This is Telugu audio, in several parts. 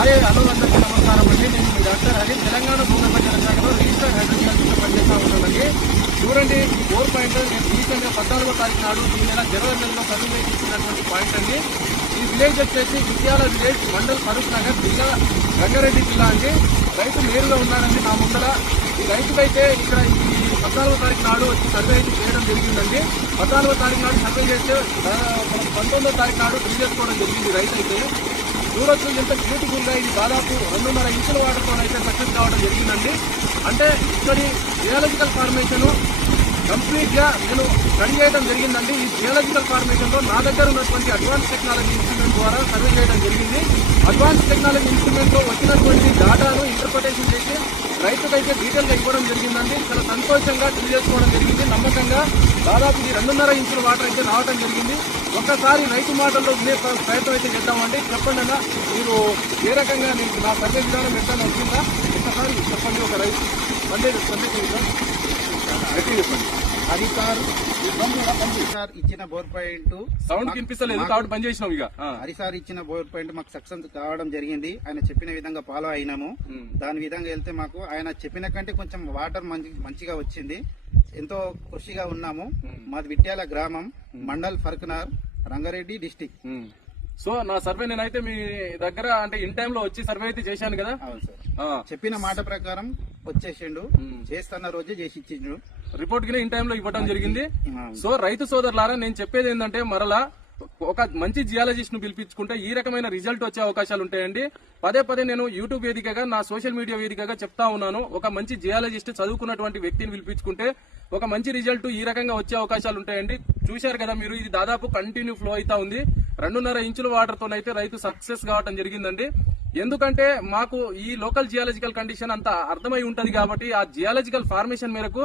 హాయ్ హలో అందరికీ నమస్కారం అండి. నేను మీ డాక్టర్ హరి, తెలంగాణ భూగర్భజల శాఖలో రిజిస్టర్ హైడ్రోజియాలజిస్ట్ పనిచేస్తా ఉన్నానండి. చూడండి, ఈ 4 పాయింట్ నేను రీసెంట్గా 14వ తారీఖు నాడు ఈ నెల జనవరి నెలలో సర్వే ఇచ్చినటువంటి పాయింట్ అండి. ఈ విలేజ్ వచ్చేసి విద్యాల విలేజ్, మండల్ ఫరూక్ నగర్, జిల్లా రంగారెడ్డి జిల్లా అండి. రైతు నేరుగా ఉన్నారండి నా ముందర. ఈ రైతుకైతే ఇక్కడ ఈ 14వ తారీఖు నాడు సర్వే అయితే చేయడం జరిగిందండి. 14వ తారీఖు నాడు సర్వే చేస్తే 19వ తారీఖు నాడు డ్రిల్ చేసుకోవడం జరిగింది. రైతు అయితే చూడొచ్చు ఎంత బ్యూటిఫుల్ గా, ఇది దాదాపు 2.5 ఇంచుల వాటర్తో అయితే సక్సెస్ కావడం జరిగిందండి. అంటే ఇక్కడి జియాలజికల్ ఫార్మేషన్ కంప్లీట్ గా నేను స్టడీ చేయడం జరిగిందండి. ఈ జియాలజికల్ ఫార్మేషన్ లో నా దగ్గర ఉన్నటువంటి అడ్వాన్స్ టెక్నాలజీ ఇన్స్ట్రుమెంట్ ద్వారా సర్వే చేయడం జరిగింది. అడ్వాన్స్ టెక్నాలజీ ఇన్స్ట్రుమెంట్ లో వచ్చినటువంటి డేటాను ఇంటర్ప్రిటేషన్ చేసి రైతుకైతే డీటెయిల్ గా ఇవ్వడం జరిగిందండి. చాలా సంతోషంగా డ్రిల్ చేసుకోవడం జరిగింది. నమ్మకంగా దాదాపు ఇది 2.5 ఇంచుల వాటర్ అయితే రావడం జరిగింది. ఒక్కసారి రైతు మాటల్లో వినే ప్రయత్నం అయితే చేద్దామండి. చెప్పండి అన్న, మీరు ఏ రకంగా నా సర్వే విధానం ఎట్లా నచ్చిందా ఒక్కసారి చెప్పండి. ఒక రైతు అది సార్ ఇచ్చిన బోర్ పాయింట్ సౌండ్ వినిపిస్తలేదు కాబట్టి బంద్ చేసినాం. ఇక హరి సార్ ఇచ్చిన బోర్ పాయింట్ మాకు సక్సెస్ కావడం జరిగింది. ఆయన చెప్పిన విధంగా ఫాలో అయినాము. దాని విధంగా వెళ్తే మాకు ఆయన చెప్పిన కంటే కొంచెం వాటర్ మంచిగా వచ్చింది. ఎంతో కృషిగా ఉన్నాము. మాది విట్యాల గ్రామం, మండల్ ఫర్క్నార్, రంగారెడ్డి డిస్టిక్. సో నా సర్వే నేనైతే మీ దగ్గర అంటే ఇన్ టైమ్ లో వచ్చి సర్వే అయితే చేశాను కదా. అవును సార్, చెప్పిన మాట ప్రకారం వచ్చేసిండు. చేస్తున్న రోజే చేసి ఇచ్చిండు. రిపోర్ట్ కి ఇన్ టైమ్ లో ఇవ్వడం జరిగింది. సో రైతు సోదరులారా, నేను చెప్పేది ఏంటంటే మరలా ఒక మంచి జియాలజిస్ట్ ను పిలిపించుకుంటే ఈ రకమైన రిజల్ట్ వచ్చే అవకాశాలు ఉంటాయండి. పదే పదే నేను యూట్యూబ్ వేదికగా, నా సోషల్ మీడియా వేదికగా చెప్తా ఉన్నాను. ఒక మంచి జియాలజిస్ట్, చదువుకున్నటువంటి వ్యక్తిని పిలిపించుకుంటే ఒక మంచి రిజల్ట్ ఈ రకంగా వచ్చే అవకాశాలు ఉంటాయండి. చూశారు కదా మీరు, ఇది దాదాపు కంటిన్యూ ఫ్లో అవుతా ఉంది. 2.5 ఇంచుల వాటర్ తోనైతే రైతు సక్సెస్ కావడం జరిగిందండి. ఎందుకంటే మాకు ఈ లోకల్ జియాలజికల్ కండిషన్ అంతా అర్థమై ఉంటది కాబట్టి ఆ జియాలజికల్ ఫార్మేషన్ మేరకు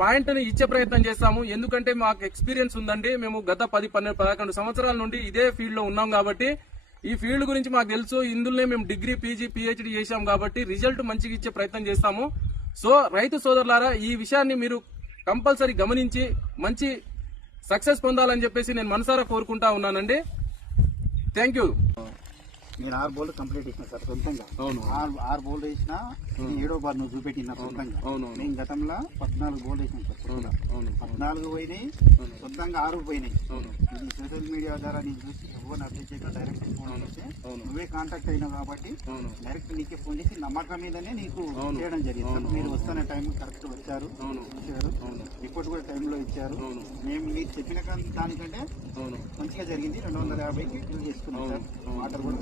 పాయింట్ ని ఇచ్చే ప్రయత్నం చేస్తాము. ఎందుకంటే మాకు ఎక్స్పీరియన్స్ ఉందండి. మేము గత 10-11 సంవత్సరాల నుండి ఇదే ఫీల్డ్ లో ఉన్నాం కాబట్టి ఈ ఫీల్డ్ గురించి మాకు తెలుసు. ఇందులోనే మేము డిగ్రీ, పీజీ, పిహెచ్డి చేశాం కాబట్టి రిజల్ట్ మంచిగా ఇచ్చే ప్రయత్నం చేస్తాము. సో రైతు సోదరులారా, ఈ విషయాన్ని మీరు కంపల్సరీ గమనించి మంచి సక్సెస్ పొందాలని చెప్పేసి నేను మనసారా కోరుకుంటా ఉన్నానండి. Thank you. నేను 6 బోర్లు కంప్లీట్ చేసిన సార్ సొంతంగా. 6 బోర్లు వేసిన 7వ బార్ నువ్వు చూపెట్టిన సొంతంగా. నేను గతంలో 14 బోర్లు వేసిన సార్. 14 పోయినాయి సొంతంగా, 6 పోయినాయి. ఇది సోషల్ మీడియా ద్వారా నేను చూసి ఎవరు అప్డేట్ చేయక డైరెక్ట్ ఫోన్ చేస్తే నువ్వే కాంటాక్ట్ అయినావు కాబట్టి డైరెక్ట్ నీకే ఫోన్ చేసి నమ్మకం మీదనే నీకు చేయడం జరిగింది. మీరు వస్తున్న టైం కరెక్ట్ వచ్చారు, చూశారు, రిపోర్ట్ కూడా టైంలో ఇచ్చారు. మేము మీరు చెప్పిన దానికంటే మంచిగా జరిగింది. 250కి ఫిల్ చేసుకున్నాం సార్. వాటర్ కూడా